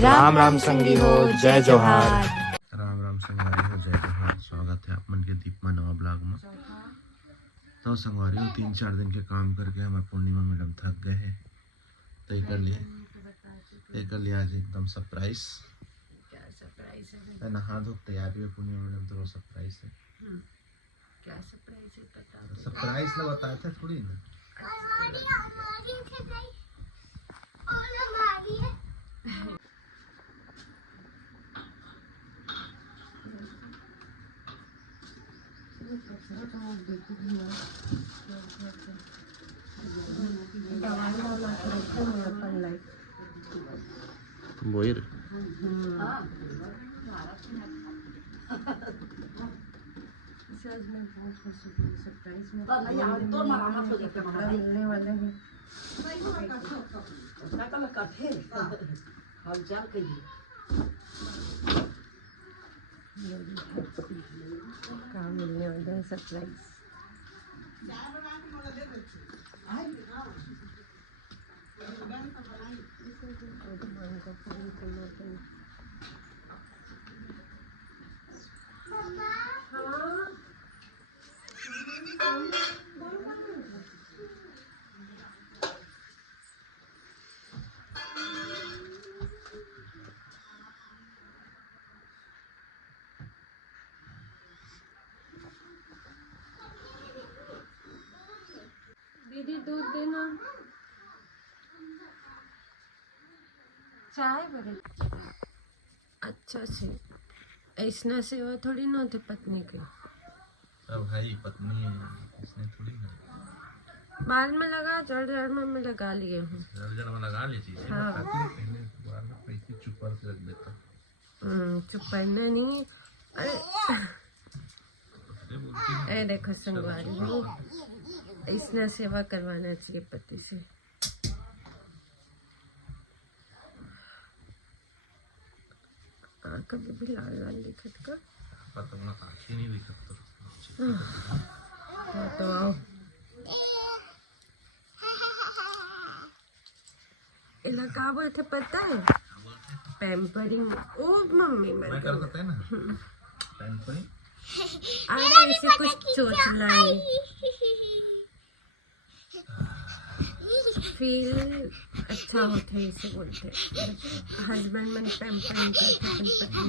राम राम संगी हो, जय जोहार। राम राम संगवारी हो, जय जोहार। स्वागत है आप मन के दीपमा नवा ब्लॉग में। तो संगवारी हो 3-4 दिन के काम करके हमारे पूर्णिमा मैडम थक गए हैं, तो ये कर लिया आज एकदम सरप्राइज। क्या सरप्राइज है? नहा धो तैयार भी है पूर्णिमा मैडम, तो वो सरप्राइज है। क्या सरप्राइज है पता तो? सरप्राइज ना बताया था थोड़ी ना। बोइर मिलने वाले हैं। काम मिलने वाले हैं सरप्राइज। दीदी दूध देना, चाय बड़े अच्छा से ऐसा सेवा थोड़ी ना होती पत्नी की। अब भाई पत्नी है, इसने थोड़ी ना बाल में लगा, जड़ में मैं लगा लिए हूँ। जड़ में लगा ली चीजें। हाँ। पहले बाल में पैसे चुपर से रख देता। चुप पड़ना नहीं। अरे देखो संगवारी हो, ऐसा सेवा करवाना चाहिए पति से। कभी भी लाल लाल दिखत का पता ना आँखें नहीं दिखत तो आओ। इला का बोलते पता है? पैम्परिंग। ओ मम्मी मैं कर सकता है ना पैम्परिंग। अरे ऐसे कुछ सोच लाए, फील अच्छा होता है इसे बोलते। हस्बैंड मन पैम्परिंग करते अपन पत्नी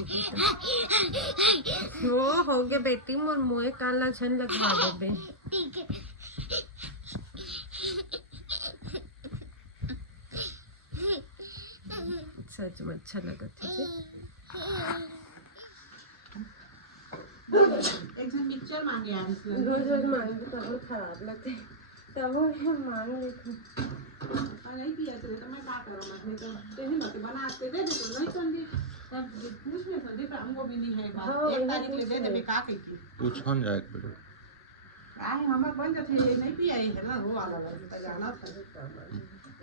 को। वो हो गया बेटी, मोर मोए काला छन लगवा दे बे। सच में अच्छा लगा था। पिक्चर मांगे यार, रोज मांगे तब खराब लगते, तब मांग लेते। नहीं पिया तो मैं क्या करूँ? मैं तो तेरी मत बनाते दे दे तो नहीं संदी तब पूछ ले संदी पर हमको भी नहीं है बात। 1 तारीख ले दे दे मैं का कही पूछ कौन जाए बेटा? आए हमार बन जाते नहीं पिया है ना, वो वाला तो जाना था।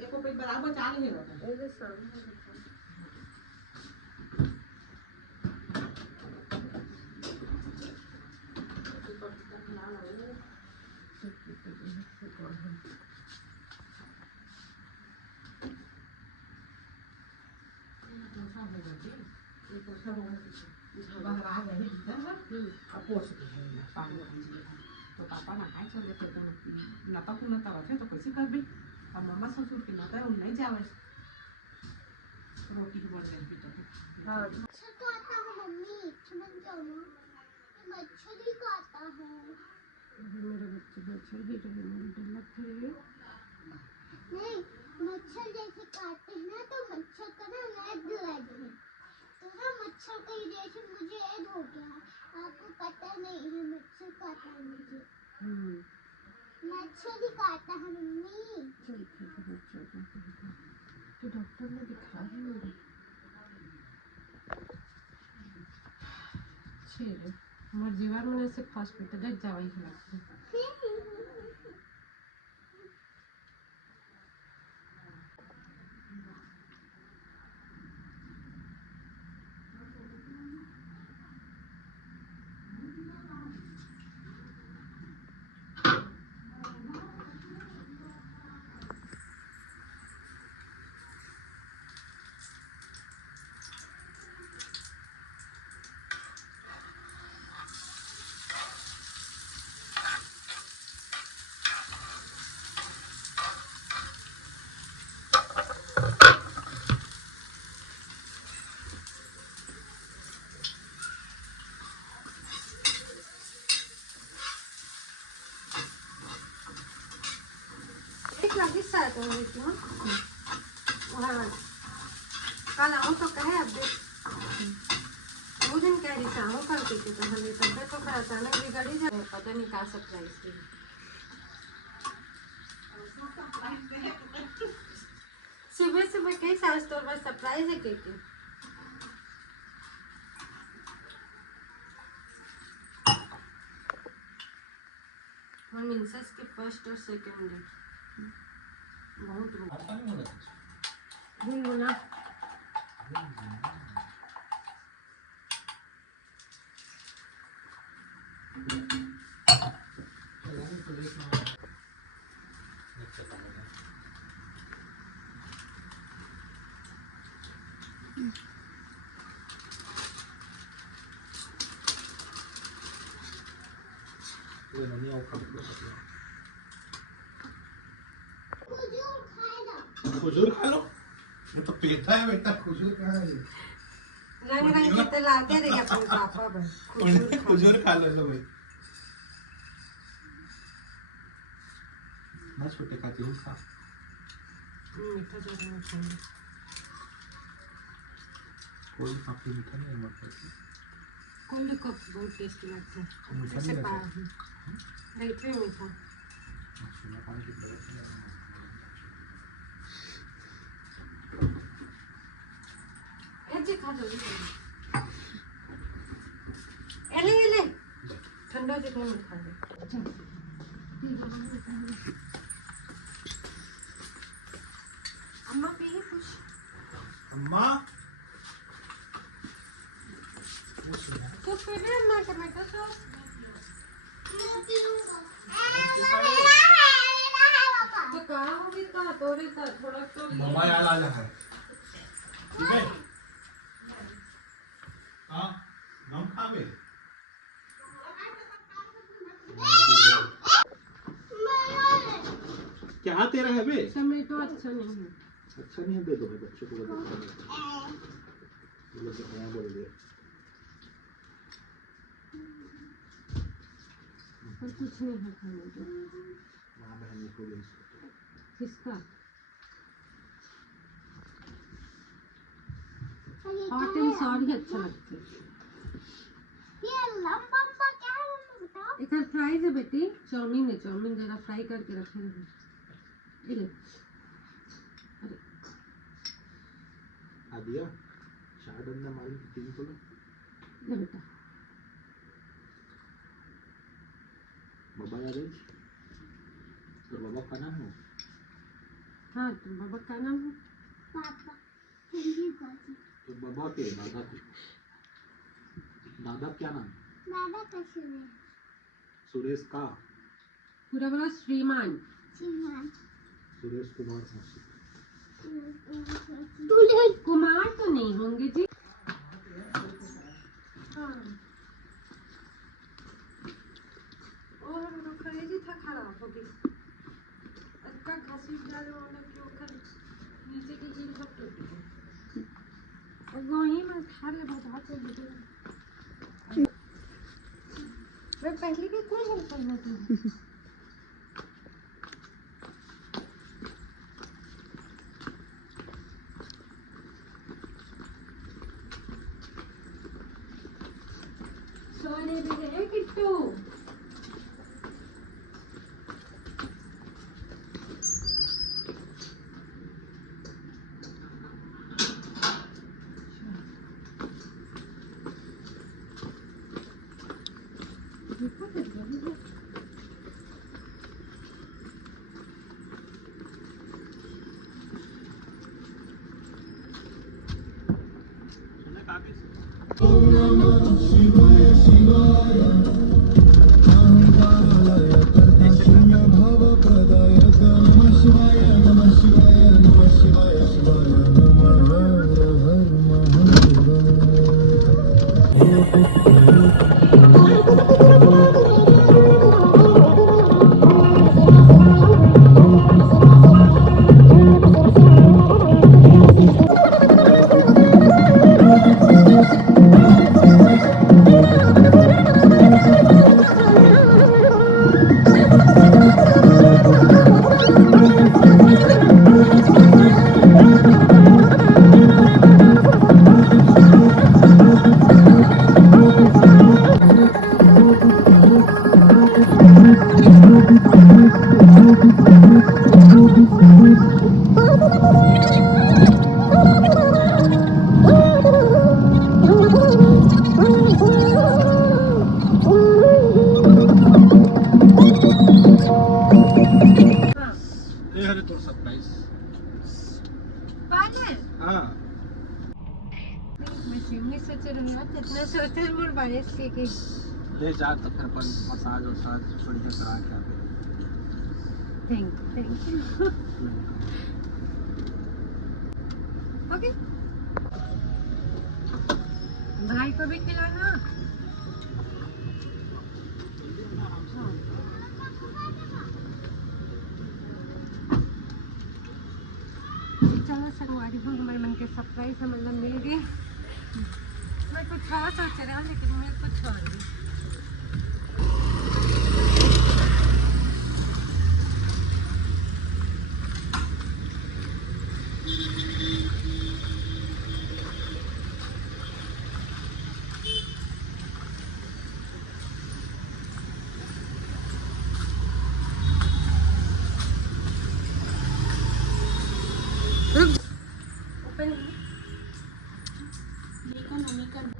एको पे बराबर चाल है ना। ये सामने तो पापा ना खाए चले थे तो नाता पुना तवा थे तो कैसे कर भी अब मम्मा ससुर के नाता उन नहीं जावे रोटी के बर्तन भी तो हाँ मच्छर तो आता है मम्मी, बन जाओ ना। मच्छर ही तो आता है। मेरे बच्चे मच्छर भी रहे, मुझे डर लगता है। नहीं, मच्छर जैसे काटते हैं ना तो मच्छर का ना लग है, तो ना मच्छर का जैसे मुझे ऐड हो गया है। आपको पता नहीं है मच्छर काटा है मुझे। मच्छर ही काटा है मम्मी। तो डॉक्टर ने दिखा दी मेरी। मोर जीवन में से हॉस्पिटल जावा ही लगता है। कर रही थी हाँ कल आऊँ तो कहे अपडेट वो दिन कह रही थी आऊँ कल के तो हमें तबियत तो खराब अचानक बिगड़ी जाए पता नहीं क्या सरप्राइज थी सुबह सुबह कई साल तो बस सरप्राइज है केक और मिंसेस के फर्स्ट और सेकंड डे बहुत ना खजूर खा लो ये तो पेटा है बेटा खजूर कहाँ है रंग रंग के तो लाते रहिए अपन पापा बस खजूर खा लो भाई मैं छोटे खाती हूँ खा मीठा जरूर ना खाएंगे कोई काफी मीठा नहीं है मत कोल्ड कप बहुत टेस्टी लगता है मीठा ऐसे नहीं पा लगता देखते हैं मीठा मैं पानी की तरफ ऐसे खा लो एले ठंडा जितना मत खा दे अम्मा पिए कुछ अम्मा तो पी ले अम्मा टमाटो सॉस तो कहाँ होगी कहाँ तोड़ी था थोड़ा तो मम्मा याद आ है ठीक है हाँ नम खावे क्या तेरा है बे टमाटो अच्छा नहीं है अच्छा नहीं है दे दो बच्चे को बोल दे पर कुछ नहीं है खाने को माँ बहन को किसका हॉट एंड सॉरी अच्छा लगता है ये लंबा सा क्या है मम्मी बताओ एक फ्राइज है बेटी चाउमीन है चाउमीन जरा फ्राई करके रखे हैं ये ले अरे आ दिया चार डंडा मारी तीन को ले बेटा बाबा याद है तो बाबा का नाम है हाँ तुम बाबा का नाम है पापा हिंदी बोलती तो बाबा के दादा क्या नाम दादा कैसे है सुरेश का पूरा बोला श्रीमान श्रीमान सुरेश कुमार मौसी कुमार तो नहीं होंगे जी हाँ और कलेजी था खराब हो गई अक्का खांसी डाल वाला क्यों कर नीचे की चीज सब टूट गई और वहीं में खा ले बहुत हाथ से बिगड़ मैं पहले भी कोई हेल्प करना थी सोने भी गए किट्टू मैं सोचते मोर बारिश के ले जा तो फिर अपन मसाज वसाज बढ़िया करा के आते थैंक यू ओके भाई को भी खिलाना चलो संगवारी को हमारे मन के सरप्राइज से मतलब मिल गई मैं कुछ और सोच रहा हूँ लेकिन मैं कुछ और नहीं ओपन निकल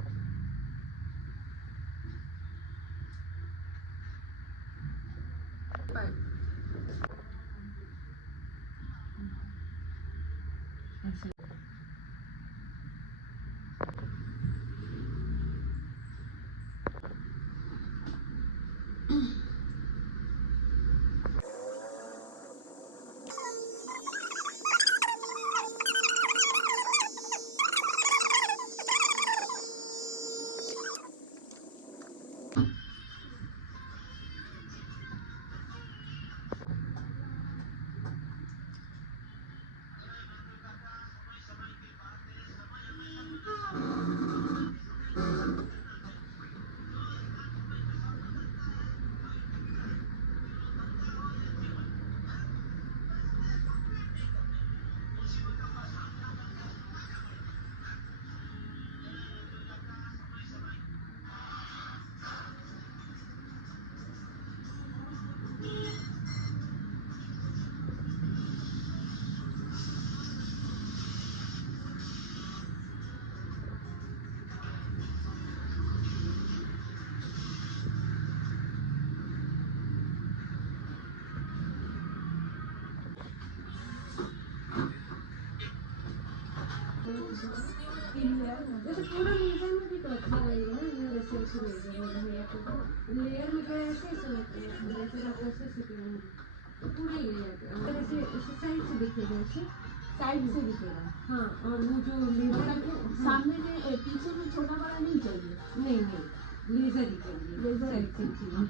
जैसे पूरा लेजर में भी तो अच्छा लगेगा ना ये वैसे वैसे लेजर में भैया को लेयर में तो ऐसे ही समझते हैं जैसे आप ऐसे सिखाएंगे तो पूरा ही लेयर ऐसे ऐसे साइड से दिखेगा ऐसे साइड से दिखेगा हाँ और वो जो लेजर सामने में पीछे में छोटा बड़ा नहीं चाहिए नहीं नहीं लेजर ही चाहिए लेजर ही चाहिए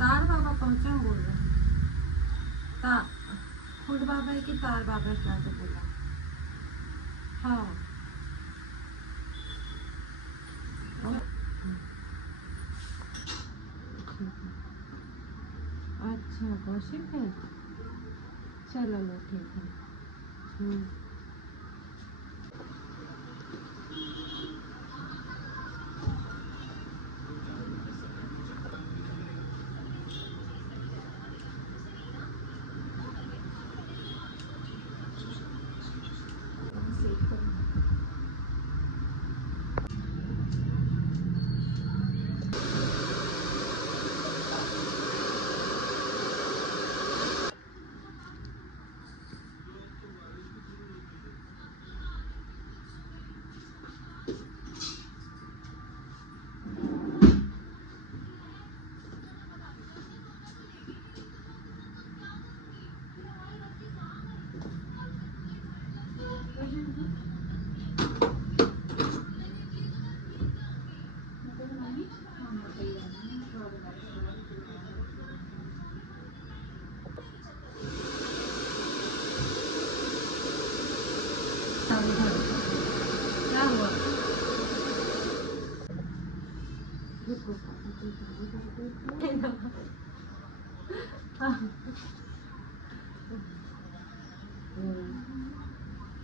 तार बाबा पहुंचे हम बोल रहे हैं तार फुल बाबा है कि तार बाबा क्या से बोला हाँ अच्छा कौशिक है चलो लो ठीक है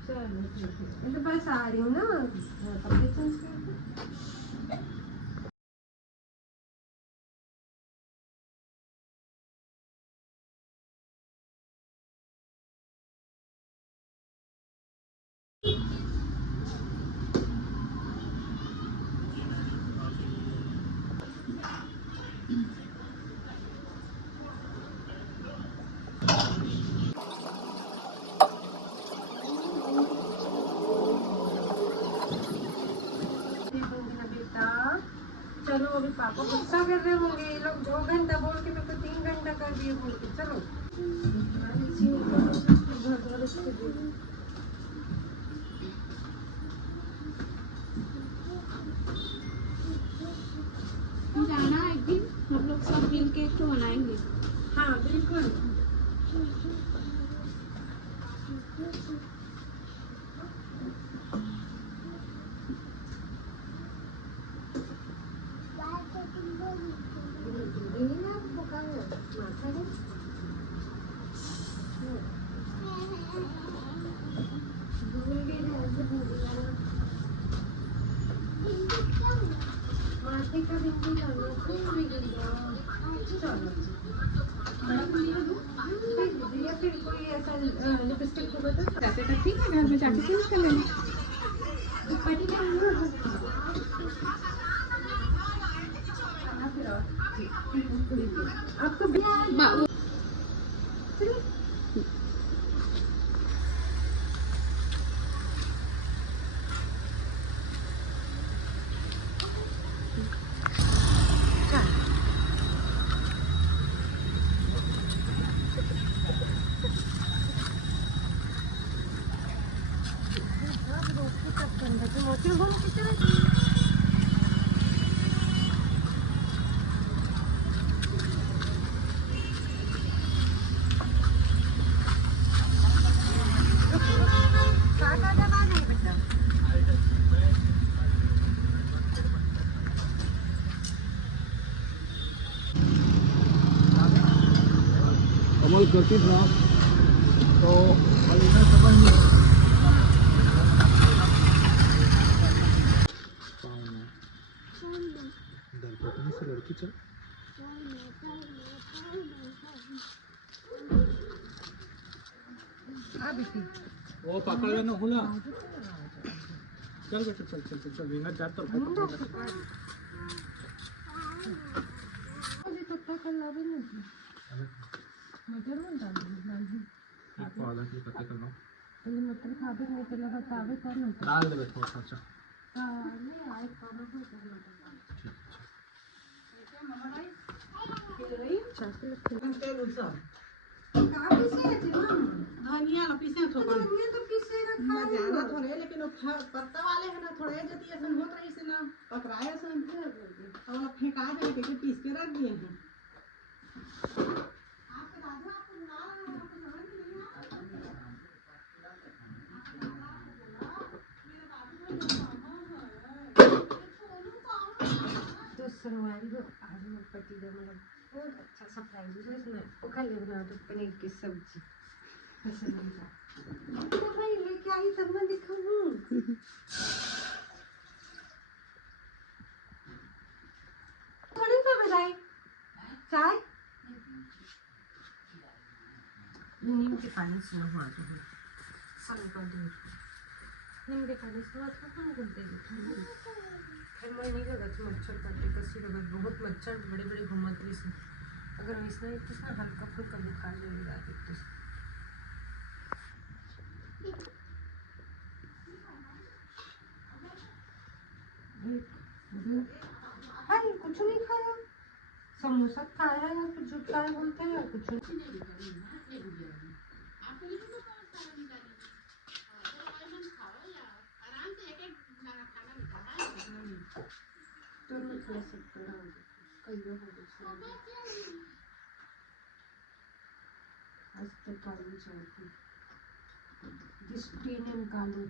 चलो ठीक है, मैं तो बस आ रही हूँ ना, कपड़े चेंज करके। बेटा चलो, अभी पापा गुस्सा कर रहे होंगे, ये लोग 2 घंटा बोल के मेरे को 3 घंटा कर दिए बोल के। चलो जाना एक दिन हम लोग सब मिल के एक तो बनाएंगे। हाँ बिल्कुल। माथे का बिंदी करना या फिर कोई ऐसा लिपस्टिक को बता जाते तो ठीक है, घर में जाके चेंज कर लेंगे। आपको कमल करती था तो अलीना समझ नहीं दरपटनी से लड़की चल वो पकड़ लेना हुला चल बेटा चल चल चल चल रीना जा तो मटर आधा किलो कटे कर लो मटर खाते नहीं चला बतावे कौन होता डाल दे बेटा थोड़ा सा नहीं आए कौन धनिया ना पीसे थोड़ा धनिया तो किसे रखा है जाना थोड़े, लेकिन वो पत्ता वाले है ना थोड़े जति ऐसा होत रही से ना पकड़ाए से और वो फेंका दे के पीस के रख दिए हैं। आपके दादा आपको बुला रहा है, आपको समझ नहीं आ रहा। तो सरवारी को आज मैं पति दे मतलब बहुत अच्छा सरप्राइज है इसमें। वो कल बना तो पनीर की सब्जी पसंदीदा। तो भाई लेके आई तब मैं दिखाऊं। थोड़ी तो बजाई चाय नीम के पानी से हुआ तो सन कर दे नीम के पानी से हुआ तो हम कर दे फिर मैं नहीं लगा तो मच्छर काटे कसी लगा बहुत मच्छर बड़े बड़े घूमत रही से अगर वैसा ही तो ना हल्का फुल्का बुखार लगेगा तो हाय कुछ नहीं खाया समोसा खाया या कुछ जो खाया बोलते हैं या कुछ तो मैं खा सकता हूँ कई लोग आज तक कालू चाहती डिस्प्ले ने निकालो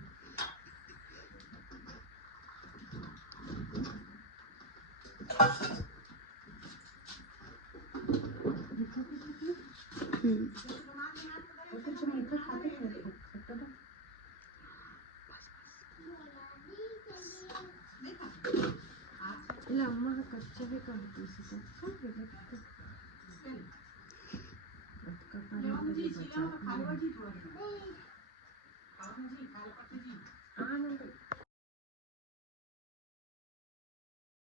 और कुछ मीठा खाते हैं देखो खट्टा तो ಇಲ್ಲ ಅಮ್ಮ ಕಚ್ಚವೇ ಕಾಣಿಸಿ ಆನಂದ